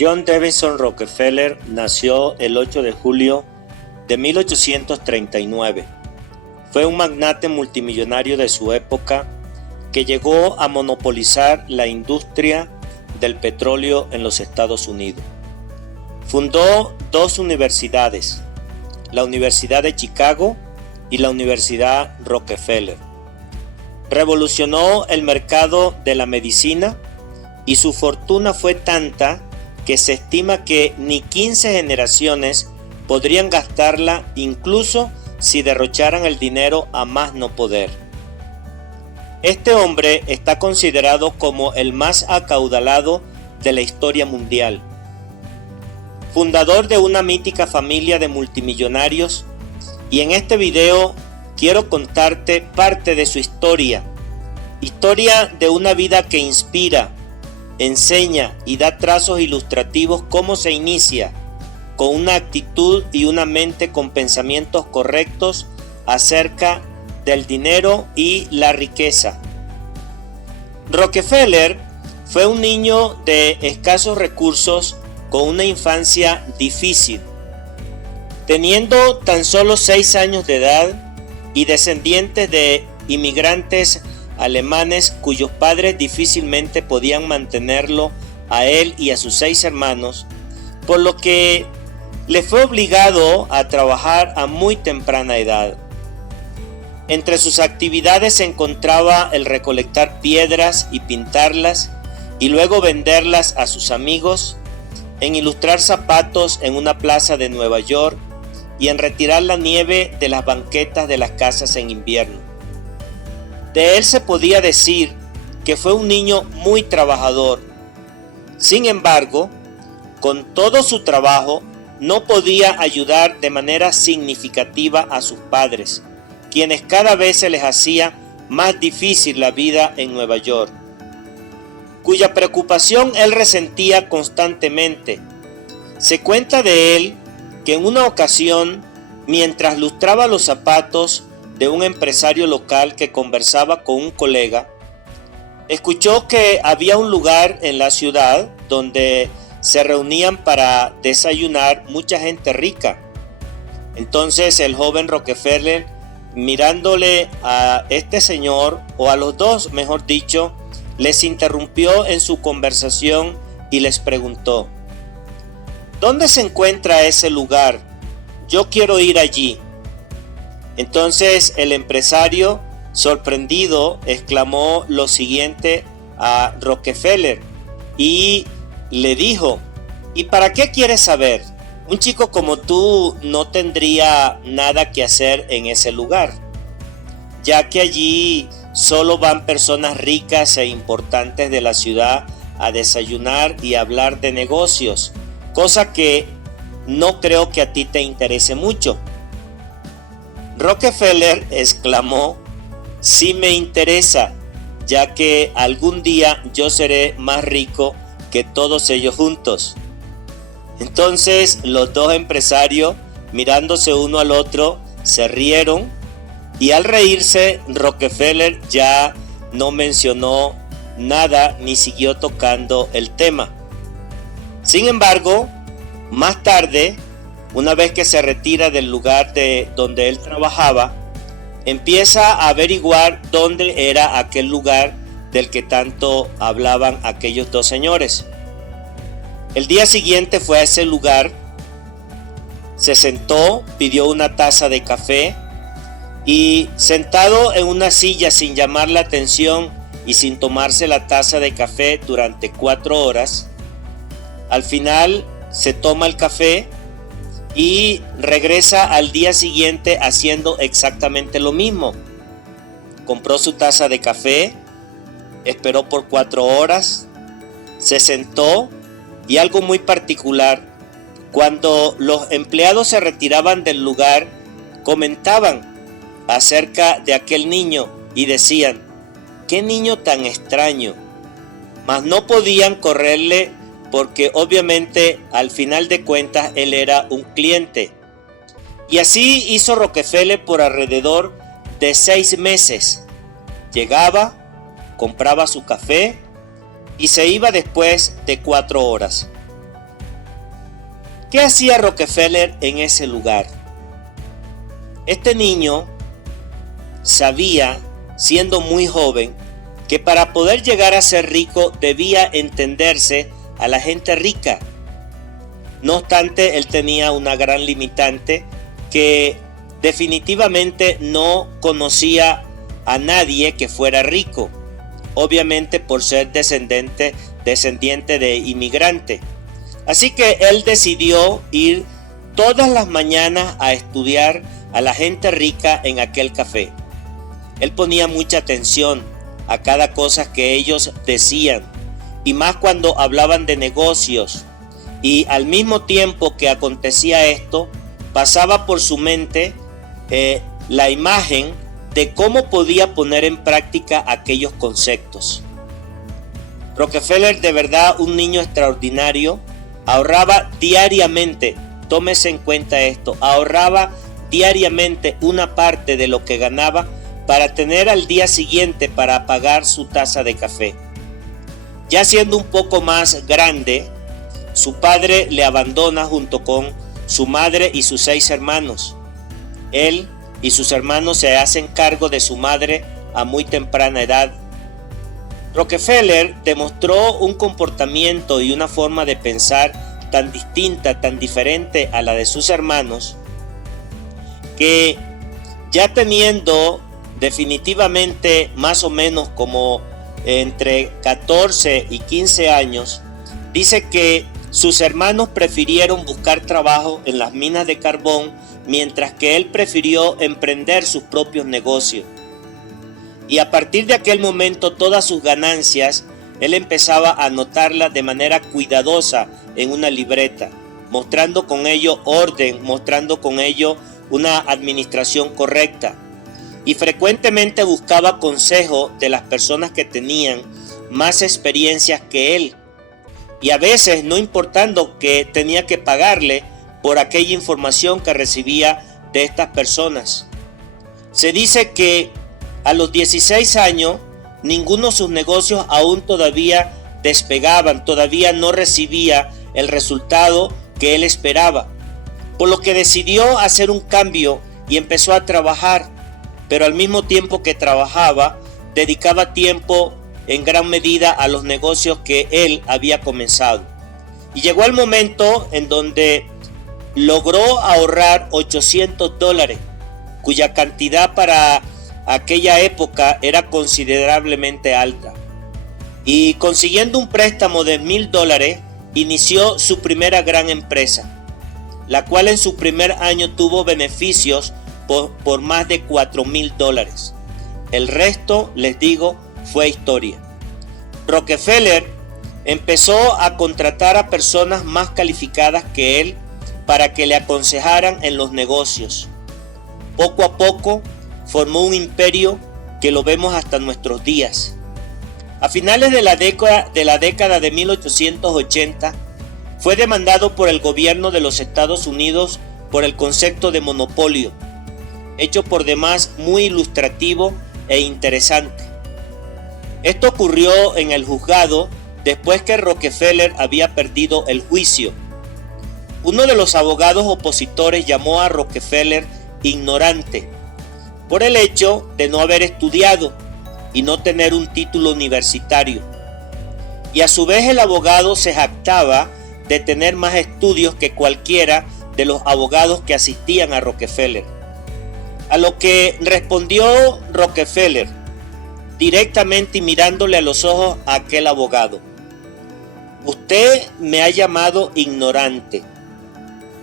John Davidson Rockefeller nació el 8 de julio de 1839. Fue un magnate multimillonario de su época que llegó a monopolizar la industria del petróleo en los Estados Unidos. Fundó dos universidades, la Universidad de Chicago y la Universidad Rockefeller. Revolucionó el mercado de la medicina y su fortuna fue tanta que se estima que ni 15 generaciones podrían gastarla, incluso si derrocharan el dinero a más no poder. Este hombre está considerado como el más acaudalado de la historia mundial. Fundador de una mítica familia de multimillonarios, y en este video quiero contarte parte de su historia de una vida que inspira, enseña y da trazos ilustrativos cómo se inicia con una actitud y una mente con pensamientos correctos acerca del dinero y la riqueza. Rockefeller fue un niño de escasos recursos con una infancia difícil. Teniendo tan solo 6 años de edad y descendientes de inmigrantes alemanes cuyos padres difícilmente podían mantenerlo a él y a sus 6 hermanos, por lo que le fue obligado a trabajar a muy temprana edad. Entre sus actividades se encontraba el recolectar piedras y pintarlas y luego venderlas a sus amigos, en ilustrar zapatos en una plaza de Nueva York y en retirar la nieve de las banquetas de las casas en invierno. De él se podía decir que fue un niño muy trabajador. Sin embargo, con todo su trabajo, no podía ayudar de manera significativa a sus padres, quienes cada vez se les hacía más difícil la vida en Nueva York, cuya preocupación él resentía constantemente. Se cuenta de él que en una ocasión, mientras lustraba los zapatos de un empresario local que conversaba con un colega, escuchó que había un lugar en la ciudad donde se reunían para desayunar mucha gente rica. Entonces el joven Rockefeller, mirándole a este señor, o a los dos mejor dicho, les interrumpió en su conversación y les preguntó: ¿dónde se encuentra ese lugar? Yo quiero ir allí. Entonces el empresario, sorprendido, exclamó lo siguiente a Rockefeller y le dijo: ¿y para qué quieres saber? Un chico como tú no tendría nada que hacer en ese lugar, ya que allí solo van personas ricas e importantes de la ciudad a desayunar y hablar de negocios, cosa que no creo que a ti te interese mucho. Rockefeller exclamó: sí me interesa, ya que algún día yo seré más rico que todos ellos juntos. Entonces los dos empresarios, mirándose uno al otro, se rieron, y al reírse Rockefeller ya no mencionó nada ni siguió tocando el tema. Sin embargo, más tarde, una vez que se retira del lugar donde él trabajaba, empieza a averiguar dónde era aquel lugar del que tanto hablaban aquellos dos señores. El día siguiente fue a ese lugar, se sentó, pidió una taza de café y, sentado en una silla sin llamar la atención y sin tomarse la taza de café durante 4 horas, al final se toma el café y regresa al día siguiente haciendo exactamente lo mismo. Compró su taza de café, esperó por 4 horas, se sentó, y algo muy particular: cuando los empleados se retiraban del lugar, comentaban acerca de aquel niño y decían: ¡qué niño tan extraño! Mas no podían correrle porque obviamente al final de cuentas él era un cliente. Y así hizo Rockefeller por alrededor de 6 meses. Llegaba, compraba su café y se iba después de 4 horas. ¿Qué hacía Rockefeller en ese lugar? Este niño sabía, siendo muy joven, que para poder llegar a ser rico debía entenderse a la gente rica. No obstante, él tenía una gran limitante, que definitivamente no conocía a nadie que fuera rico, obviamente por ser descendiente de inmigrante. Así que él decidió ir todas las mañanas a estudiar a la gente rica en aquel café. Él ponía mucha atención a cada cosa que ellos decían, y más cuando hablaban de negocios. Y al mismo tiempo que acontecía esto, pasaba por su mente la imagen de cómo podía poner en práctica aquellos conceptos. Rockefeller, de verdad un niño extraordinario, ahorraba diariamente, tómese en cuenta esto, ahorraba diariamente una parte de lo que ganaba para tener al día siguiente para pagar su taza de café. Ya siendo un poco más grande, su padre le abandona junto con su madre y sus 6 hermanos. Él y sus hermanos se hacen cargo de su madre a muy temprana edad. Rockefeller demostró un comportamiento y una forma de pensar tan distinta, tan diferente a la de sus hermanos, que ya teniendo definitivamente más o menos como entre 14 y 15 años, dice que sus hermanos prefirieron buscar trabajo en las minas de carbón, mientras que él prefirió emprender sus propios negocios. Y a partir de aquel momento todas sus ganancias, él empezaba a anotarlas de manera cuidadosa en una libreta, mostrando con ello orden, mostrando con ello una administración correcta. Y frecuentemente buscaba consejo de las personas que tenían más experiencias que él. Y a veces, no importando que tenía que pagarle por aquella información que recibía de estas personas. Se dice que a los 16 años, ninguno de sus negocios aún todavía despegaban, todavía no recibía el resultado que él esperaba. Por lo que decidió hacer un cambio y empezó a trabajar, pero al mismo tiempo que trabajaba, dedicaba tiempo en gran medida a los negocios que él había comenzado. Y llegó el momento en donde logró ahorrar $800, cuya cantidad para aquella época era considerablemente alta. Y consiguiendo un préstamo de $1,000, inició su primera gran empresa, la cual en su primer año tuvo beneficios por más de $4,000. El resto, les digo, fue historia. Rockefeller empezó a contratar a personas más calificadas que él para que le aconsejaran en los negocios. Poco a poco formó un imperio que lo vemos hasta nuestros días. A finales de la década de 1880, fue demandado por el gobierno de los Estados Unidos por el concepto de monopolio, hecho por demás muy ilustrativo e interesante. Esto ocurrió en el juzgado después que Rockefeller había perdido el juicio. Uno de los abogados opositores llamó a Rockefeller ignorante por el hecho de no haber estudiado y no tener un título universitario. Y a su vez el abogado se jactaba de tener más estudios que cualquiera de los abogados que asistían a Rockefeller. A lo que respondió Rockefeller, directamente y mirándole a los ojos a aquel abogado: usted me ha llamado ignorante.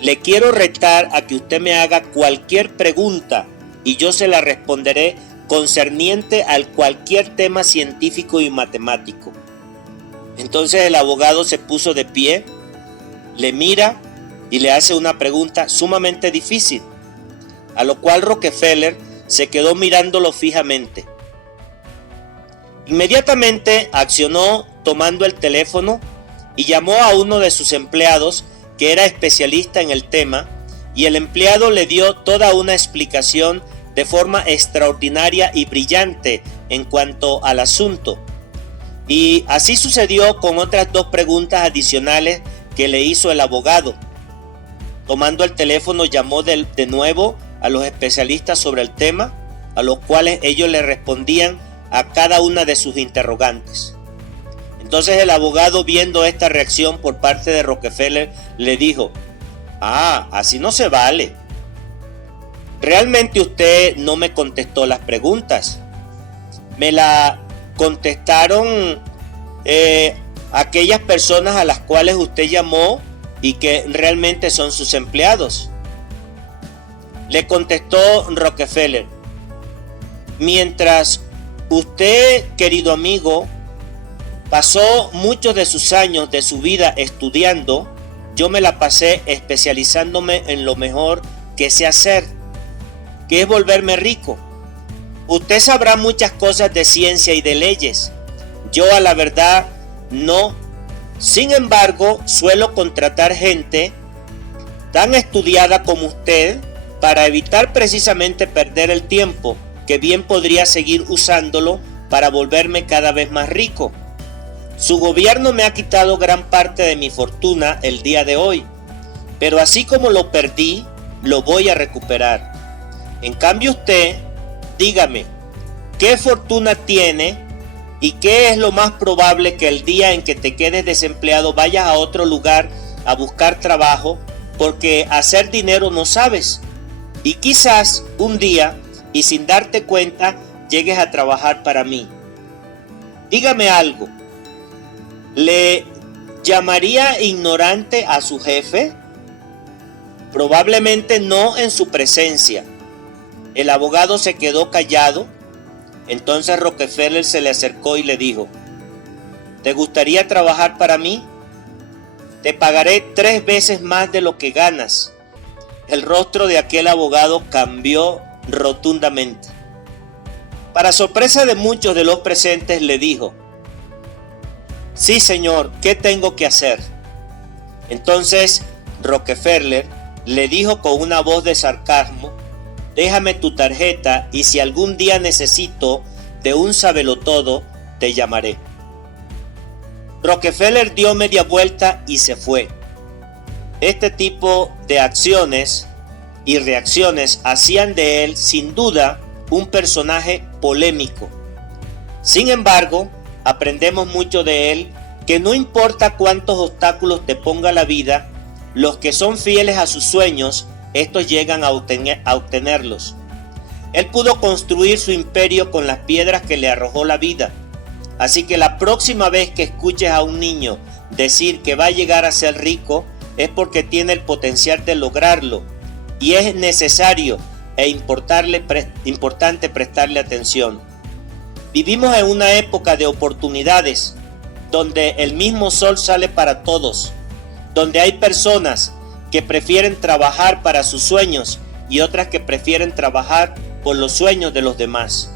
Le quiero retar a que usted me haga cualquier pregunta y yo se la responderé concerniente a cualquier tema científico y matemático. Entonces el abogado se puso de pie, le mira y le hace una pregunta sumamente difícil, a lo cual Rockefeller se quedó mirándolo fijamente. Inmediatamente accionó tomando el teléfono y llamó a uno de sus empleados que era especialista en el tema, y el empleado le dio toda una explicación de forma extraordinaria y brillante en cuanto al asunto. Y así sucedió con otras 2 preguntas adicionales que le hizo el abogado. Tomando el teléfono, llamó de nuevo a los especialistas sobre el tema, a los cuales ellos le respondían a cada una de sus interrogantes. Entonces el abogado, viendo esta reacción por parte de Rockefeller, le dijo: así no se vale. Realmente usted no me contestó las preguntas. Me la contestaron aquellas personas a las cuales usted llamó y que realmente son sus empleados. Le contestó Rockefeller: mientras usted, querido amigo, pasó muchos de sus años de su vida estudiando, yo me la pasé especializándome en lo mejor que sé hacer, que es volverme rico. Usted sabrá muchas cosas de ciencia y de leyes. Yo, a la verdad, no. Sin embargo, suelo contratar gente tan estudiada como usted para evitar precisamente perder el tiempo, que bien podría seguir usándolo para volverme cada vez más rico. Su gobierno me ha quitado gran parte de mi fortuna el día de hoy, pero así como lo perdí, lo voy a recuperar. En cambio usted, dígame, ¿qué fortuna tiene y qué es lo más probable que el día en que te quedes desempleado vayas a otro lugar a buscar trabajo porque hacer dinero no sabes? Y quizás un día, y sin darte cuenta, llegues a trabajar para mí. Dígame algo, ¿le llamaría ignorante a su jefe? Probablemente no en su presencia. El abogado se quedó callado. Entonces Rockefeller se le acercó y le dijo: ¿te gustaría trabajar para mí? Te pagaré 3 veces más de lo que ganas. El rostro de aquel abogado cambió rotundamente. Para sorpresa de muchos de los presentes, le dijo: sí, señor, ¿qué tengo que hacer? Entonces Rockefeller le dijo con una voz de sarcasmo: déjame tu tarjeta y si algún día necesito de un sabelotodo, te llamaré. Rockefeller dio media vuelta y se fue. Este tipo de acciones y reacciones hacían de él, sin duda, un personaje polémico. Sin embargo, aprendemos mucho de él, que no importa cuántos obstáculos te ponga la vida, los que son fieles a sus sueños, estos llegan a obtenerlos. Él pudo construir su imperio con las piedras que le arrojó la vida. Así que la próxima vez que escuches a un niño decir que va a llegar a ser rico, es porque tiene el potencial de lograrlo, y es necesario e importante prestarle atención. Vivimos en una época de oportunidades, donde el mismo sol sale para todos, donde hay personas que prefieren trabajar para sus sueños y otras que prefieren trabajar por los sueños de los demás,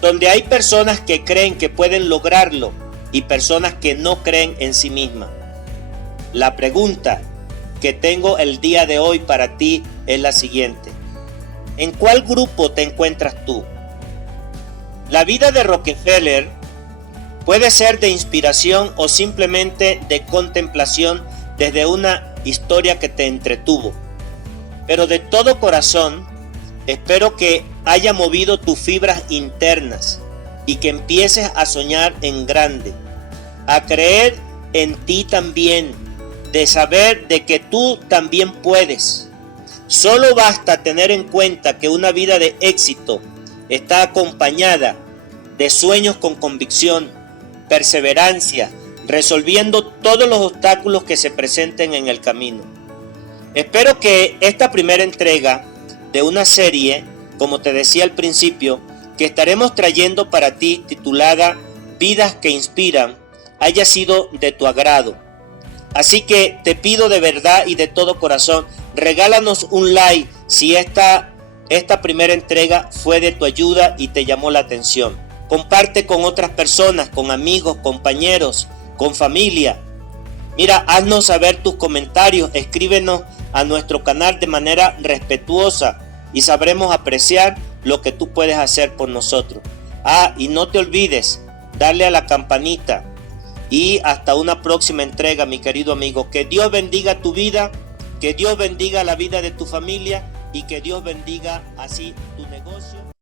donde hay personas que creen que pueden lograrlo y personas que no creen en sí mismas. La pregunta que tengo el día de hoy para ti es la siguiente: ¿en cuál grupo te encuentras tú? La vida de Rockefeller puede ser de inspiración o simplemente de contemplación desde una historia que te entretuvo, pero de todo corazón espero que haya movido tus fibras internas y que empieces a soñar en grande, a creer en ti también, de saber de que tú también puedes. Solo basta tener en cuenta que una vida de éxito está acompañada de sueños con convicción, perseverancia, resolviendo todos los obstáculos que se presenten en el camino. Espero que esta primera entrega de una serie, como te decía al principio, que estaremos trayendo para ti, titulada Vidas que Inspiran, haya sido de tu agrado. Así que te pido de verdad y de todo corazón, regálanos un like si esta primera entrega fue de tu ayuda y te llamó la atención. Comparte con otras personas, con amigos, compañeros, con familia. Mira, haznos saber tus comentarios, escríbenos a nuestro canal de manera respetuosa y sabremos apreciar lo que tú puedes hacer por nosotros. Y no te olvides, darle a la campanita. Y hasta una próxima entrega, mi querido amigo. Que Dios bendiga tu vida, Que Dios bendiga la vida de tu familia y que Dios bendiga así tu negocio.